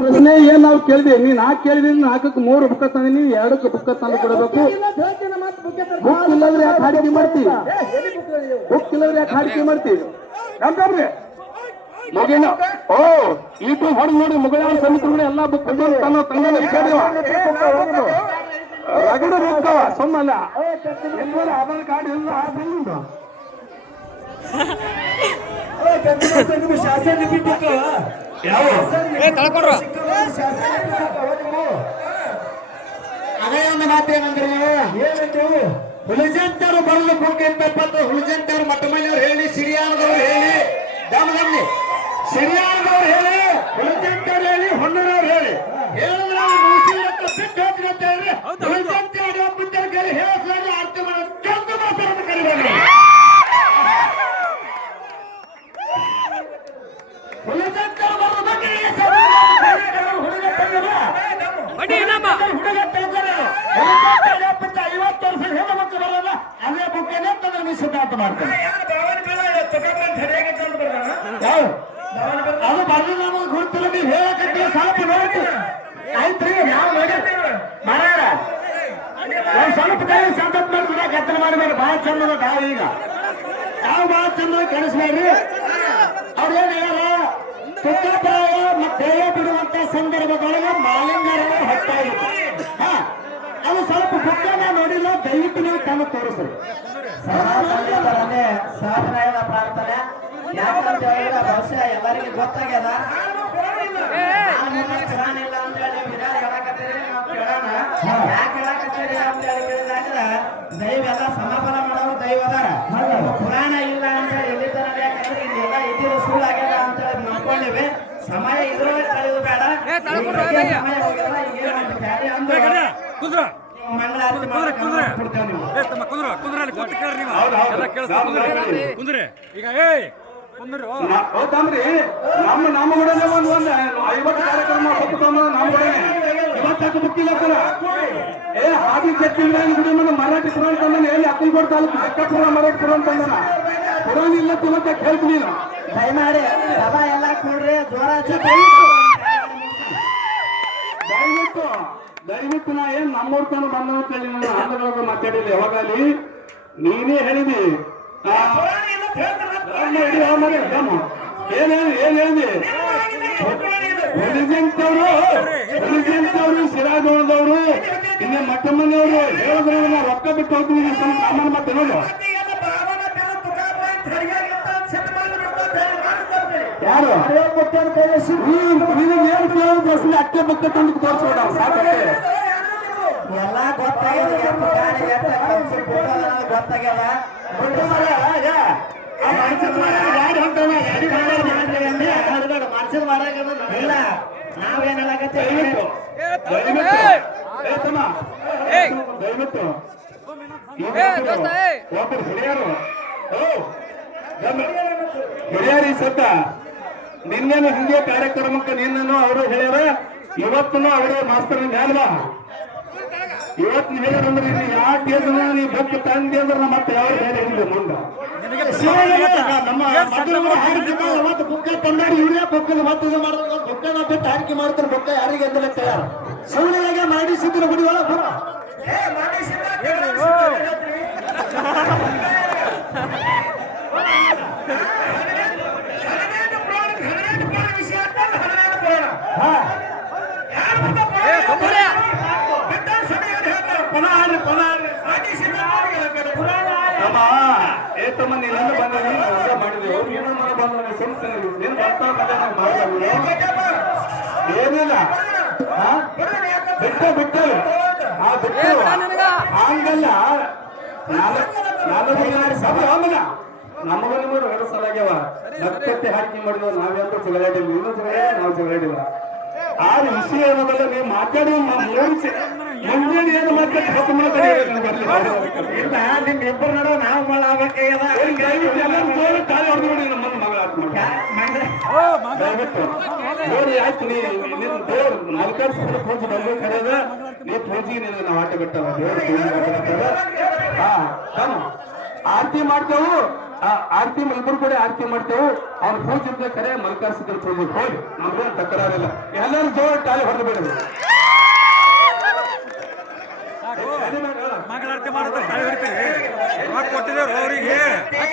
ಪ್ರಶ್ನೆ ಏನ್ ನಾವು ಕೇಳಿದೆ ನೀ ನಾಲ್ಕು ಕೇಳಿದ್ರಿ 4ಕ್ಕೆ 3 ಬುಕ್ಕ ತಂದಿನಿ 2ಕ್ಕೆ ಬುಕ್ಕ ತಂದು ಕೊಡಬೇಕು. ಬುಕ್ ಇಲ್ಲದ್ರೆ ಯಾಕೆ ಹಾಡಿಕೆ ಮಾಡ್ತೀವಿ? ಬುಕ್ ಇಲ್ಲದ್ರೆ ಯಾಕೆ ಹಾಡಿಕೆ ಮಾಡ್ತೀವಿ? ಮಗೇನ ಓ ಯೂಟ್ಯೂಬ್ ಹೊಡೆದು ನೋಡಿ ಮುಗಳ ಸಮಿತಿಗಳು ಎಲ್ಲಾ ಬುಕ್ ತನ್ನ ತಂದೆ ರಗಡ ಬುಕ್ಕವ ಸುಮ್ಮಲ್ಲ ಆಧಾರ್ ಕಾರ್ಡ್ ಎಲ್ಲ ಶಾಸನ ಅದೇ ಒಂದು ಮಾತೇನಂದ್ರೆ ಏನಂತೀವಿ ಹುಲಿಜಂತರು ಬರಲು ಬುಕ್ ಎಂತಪ್ಪಂತ ಹುಲಿಜಂತರು ಮಟ್ಟಮನೆಯವ್ರು ಹೇಳಿ ಸಿರಿಯಾನದವ್ರು ಹೇಳಿ ದಮದಮ್ನಿ ಸಿರಿಯಾನದವ್ರು ಹೇಳಿ ಹುಲಿಜಂತವ್ರು ಹೇಳಿ ಹೊನ್ನರವ್ರು ಹೇಳಿ ಹೇಳಿದ್ರೆ ಬಿಟ್ಟು ಹೋಗ್ತಿರತ್ತ ಹೇಳಿ ಹುಲಿಜಂತ ಹೇಳಿ ಹೇಳಿ ಅರ್ಥ ಮಾಡೋ ಕೆಂಪು ಮಾತಾಡೋದು ಕರಿಬಾರ್ದು ಹುಲಿಜಂತರು ಬರಲು ಬಗ್ಗೆ ಅದೇ ಬುಕ್ಕೇನೆ ತಂದ್ರೆ ಸಿದ್ಧಾಂತ ಮಾಡ್ತಾರೆ ಅದು ಬರ್ದು ನಮಗೆ ಗುರುತಿಲ್ಲ ನೀವು ಹೇಳಕತ್ತೀವಿ ಸ್ವಲ್ಪ ನೋಡಿ ಆಯ್ತ್ರಿ ನಾವು ಮಾರಾಯ ಒಂದ್ ಸ್ವಲ್ಪ ಕೈ ಸಂತತ್ ಮಾಡಿ ಕತ್ತಲ ಮಾಡಬೇಡಿ ಬಹಳ ಚಂದದ ತಾವು ಈಗ ತಾವು ಬಹಳ ಚಂದ ಕಳಿಸ್ಬೇಡ್ರಿ ಅವ್ರೇನ್ ಹೇಳ ತುಕ್ಕಪ್ರಾಯ ಮತ್ತೆ ಬಿಡುವಂತ ಸಂದರ್ಭದೊಳಗೆ ಮಾಲಿಂಗರನ್ನು ಹೊತ್ತಾಗಿತ್ತು ಅದು ಸ್ವಲ್ಪ ಬುಕ್ಕನ್ನ ನೋಡಿಲ್ಲ ದಯವಿಟ್ಟು ನೀವು ಕಣ್ಣು ತೋರಿಸ್ರಿ ಸಾಧನಾಯಕ ಪ್ರಾರ್ಥನೆ ಯಾಕಂತ ಹೇಳಿದ್ರೆ ಬಹುಶಃ ಎಲ್ಲರಿಗೂ ಗೊತ್ತಾಗ್ಯದ ಪುರಾಣ ಇಲ್ಲ ಅಂತ ಹೇಳಿ ವಿಧಾನ ಹೇಳಕತ್ತೀರಿ ನಾವು ಕೇಳೋಣ ಯಾಕೆ ಹೇಳಕತ್ತೀರಿ ಅಂತ ಹೇಳಿ ಕೇಳಿದ್ರೆ ದೈವ ಎಲ್ಲ ಸಮಾಪನ ಮಾಡೋರು ದೈವ ಅದಾರ ಪುರಾಣ ಇಲ್ಲ ಅಂತ ಹೇಳಿ ಎಲ್ಲಿದ್ದಾರ ಯಾಕಂದ್ರೆ ಇದೆಲ್ಲ ಇದ್ದಿರೋ ಸುಳ್ಳಾಗ್ಯದ ಅಂತ ಹೇಳಿ ನಂಬ್ಕೊಂಡಿವಿ ಸಮಯ ಇದ್ರೊಳಗೆ ಕಳೆದು ಬೇಡ ಸಮಯ ಹೋಗ್ಯದ ಈಗ ಅಂದ್ರೆ ನಮ್ಮ ಕಡೆನೆ ಒಂದು 50 ಕಾರ್ಯಕ್ರಮ ಇವತ್ತಕ್ಕೆ ಬುಕ್ಕಿಲ್ಲ ಹಾಗೆ ಗುಡಿ ಮರಾಠಿ ಪುರಾಣ ತಂದಾನ ಎಲ್ಲಿ ಅಕ್ಕಲ್ಗೋಡ್ ತಾಲೂಕು ಅಕ್ಕಪುರ ಮರಾಠಿ ಪುರಾಣ ತಂದಾನ ಪುರಾಣ ಇಲ್ಲ ಇವತ್ತ ಕೇಳ್ತೀನಿ ದಯಮಾಡಿ ಸಭಾ ಎಲ್ಲ ಕೂಡ್ರಿ ಜ್ವರ ದಯವಿಟ್ಟು ನಾ ಏನ್ ನಮ್ಮೂರ್ ತನ ಬಂದ ಅಂತ ಹೇಳಿ ನಾನು ಆಂಧ್ರದೊಳಗೆ ಮಾತಾಡಿಲ್ಲ ಯಾವಾಗಲಿ ನೀನೇ ಹೇಳಿದಿ ಏನ್ ಹೇಳಿದಿ ಹುಲಿಜಂತವ್ರು ಸಿರಾಜೋಳದವ್ರು ಇನ್ನೇ ಮಟ್ಟಮ್ಮನವರು ಹೇಳಿದ್ರಲ್ಲ ರೊಕ್ಕ ಬಿಟ್ಟು ಹೋಗ್ತೀವಿ ಸಾಮಾನ್ಯ ಮತ್ತೆ ನೋಡು ಯಾರು ನಿನಗೆ ಏನು ಕೇಳಿದ್ರೆ ಅಕ್ಕೆ ಬಕ್ಕ ತಂದು ತೋರಿಸೋಣ ಸಾಕತ್ತೆ ಎಲ್ಲ ಗೊತ್ತಾಗ್ಯದ ಗೊತ್ತಾಗ್ಯದ ಇಲ್ಲ ನಾವೇನ್ ಹೇಳಕತ್ತೀವಿ ದಯವಿಟ್ಟು ಒಬ್ಬರು ಹಿರಿಯರು ಸತ್ತ ನಿನ್ನೇನು ಹಿಂಗೆ ಕಾರ್ಯಕ್ರಮಕ್ಕೆ ನಿನ್ನನ್ನು ಅವರು ಹೇಳ್ಯಾರ ಇವತ್ತೂ ಅವರೇ ಮಾಸ್ತರ್ ಅಲ್ವಾ ಇವತ್ತು ಹೇಳ್ಯಾರಂದ್ರೆ ಯಾವ ಕೇಂದ್ರ ನೀ ಬುಕ್ ತಂದೆ ಅಂದ್ರೆ ಮತ್ತೆ ಯಾವ ಹೇಳಿಲ್ಲ ಮುಂದೆ ನಮ್ಮ ಅವತ್ತು ಬುಕ್ಕ ತಂದಾಡಿ ಇವರೇ ಬುಕ್ ಮತ್ತೆ ಇದು ಮಾಡಿದ್ರು ಬುಕ್ಕನ ಬಿಟ್ಟು ಆಯ್ಕೆ ಮಾಡ್ತಾರೆ ಬುಕ್ಕ ಯಾರಿಗೆ ಅಂತ ತಯಾರ ಸುಳ್ಳಿಗೆ ಮಾಡಿಸಿದ್ರು ಗುಡಿ ಒಳ ಬರ ಏತಮ್ಮ ನೀನು ಬಂದ ಮಾಡಿದೆವು ಏನಿಲ್ಲ ಬಿಟ್ಟು ಆ ಬಿಟ್ಟು ಹಂಗಲ್ಲ ಆಮೇಲೆ ನಮಗ ನಿಮ್ಮರು ಎರಡು ಸಲ ಆಗ್ಯಾವ ನಕ್ಕತ್ತೆ ಹಾಕಿ ಮಾಡಿದ್ವಿ ನಾವ್ಯಾರು ಜಗಳಾಡಿಲ್ಲ ಇನ್ನೂ ಜಗಳ ನಾವು ಜಗಳಾಡಿಲ್ಲ ಆ ವಿಷಯ ಏನದಲ್ಲ ನೀವು ಮಾತಾಡಿ ಮುಂಜಾನೆ ಏನು ಮಾತಾಡಿ ಹತ್ತು ಇಲ್ಲ ನಿಮ್ ಇಬ್ಬರು ನಡುವ ನಾವು ಭಾಳ ಆಗ್ಬೇಕಾಗ್ಯದ ತಾಳಿ ಹೊಡೆದು ನೋಡಿ ನಮ್ಮ ದಯವಿಟ್ಟು ನೋಡಿ ಆಯ್ತು ನಾಲ್ಕಾರು ಸಲ ಪೂಜೆ ಬಂದು ಕರೆಯದ ನೀ ಪೂಜೆಗೆ ನಿನಗೆ ನಾವು ಆಟ ಬಿಟ್ಟವ ದೇವರು ಹಾ ಆರತಿ ಮಾಡ್ತೇವು ಆರತಿ ಇಬ್ಬರು ಕೂಡ ಆರತಿ ಮಾಡ್ತೇವೆ. ಅವ್ರ ಪೂಜೆ ಇರ್ತದೆ ಕರೆ ಮಲ್ಕಾರ್ಸಿದ್ರ ಪೂಜೆ ಹೋಗಿ ನಮ್ಗೇನು ತಕರಾರಿಲ್ಲ. ಎಲ್ಲರೂ ಜೋರ ಟಾಲಿ ಹೊಡೆದು ಬಿಡೋದು. ಮಂಗಳಾರತಿ ಮಾಡ್ತಾರೆ, ಕೊಟ್ಟಿದ್ದೇವ್ರು ಅವರಿಗೆ.